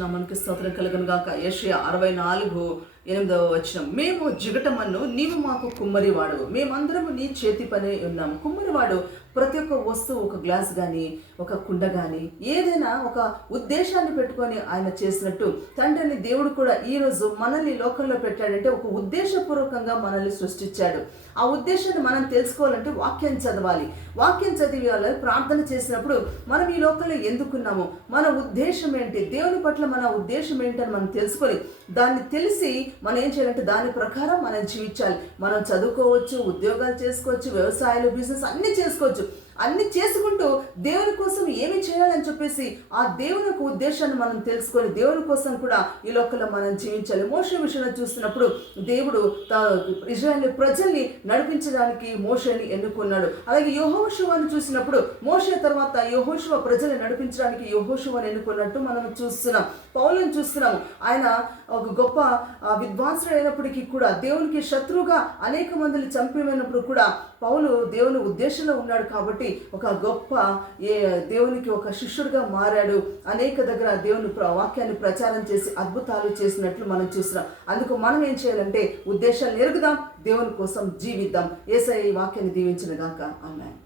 మనకి స్తోత్రం కలుగును గాక. యెషయా 64:8 మేము జిగటమన్ను, నీవు మాకు కుమ్మరివాడు, మేమందరము నీ చేతి పని ఉన్నాము. కుమ్మరివాడు ప్రతి ఒక్క వస్తువు, ఒక గ్లాస్ కానీ, ఒక కుండ కానీ, ఏదైనా ఒక ఉద్దేశాన్ని పెట్టుకొని ఆయన చేసినట్టు తండ్రిని దేవుడు కూడా ఈరోజు మనల్ని లోకంలో పెట్టాడంటే ఒక ఉద్దేశపూర్వకంగా మనల్ని సృష్టించాడు. ఆ ఉద్దేశాన్ని మనం తెలుసుకోవాలంటే వాక్యం చదవాలి. వాక్యం చదివి ప్రార్థన చేసినప్పుడు మనం ఈ లోకంలో ఎందుకున్నాము, మన ఉద్దేశం ఏంటి, దేవుని పట్ల మన ఉద్దేశం ఏంటని మనం తెలుసుకొని దాన్ని తెలిసి మనం ఏం చేయాలంటే దాని ప్రకారం మనం జీవించాలి. మనం చదువుకోవచ్చు, ఉద్యోగాలు చేసుకోవచ్చు, వ్యవసాయాలు, బిజినెస్ అన్నీ చేసుకోవచ్చు. అన్ని చేసుకుంటూ దేవుని కోసం ఏమి చేయాలని చెప్పేసి ఆ దేవుని యొక్క ఉద్దేశాన్ని మనం తెలుసుకొని దేవుని కోసం కూడా ఈ లోకంలో మనం జీవించాలి. మోషే విషయంలో చూస్తున్నప్పుడు దేవుడు ఇశ్రాయేలు ప్రజల్ని నడిపించడానికి మోషేని ఎన్నుకున్నాడు. అలాగే యెహోషువను చూసినప్పుడు మోషే తర్వాత యెహోషువ ప్రజల్ని నడిపించడానికి యెహోషువను ఎన్నుకున్నట్టు మనం చూస్తున్నాం. పౌలుని చూస్తున్నాము. ఆయన ఒక గొప్ప విద్వాంసుడు అయినప్పటికీ కూడా దేవునికి శత్రువుగా అనేక మందిని చంపేమైనప్పుడు కూడా పౌలు దేవుని ఉద్దేశంలో ఉన్నాడు కాబట్టి ఒక గొప్ప దేవునికి ఒక శిష్యుడిగా మారాడు. అనేక దగ్గర దేవుని వాక్యాన్ని ప్రచారం చేసి అద్భుతాలు చేసినట్లు మనం చూస్తున్నాం. అందుకు మనం ఏం చేయాలంటే ఉద్దేశాలు ఎరుగుదాం, దేవుని కోసం జీవిద్దాం. యేసయ్య ఈ వాక్యాన్ని దీవించును గాక. ఆమేన్.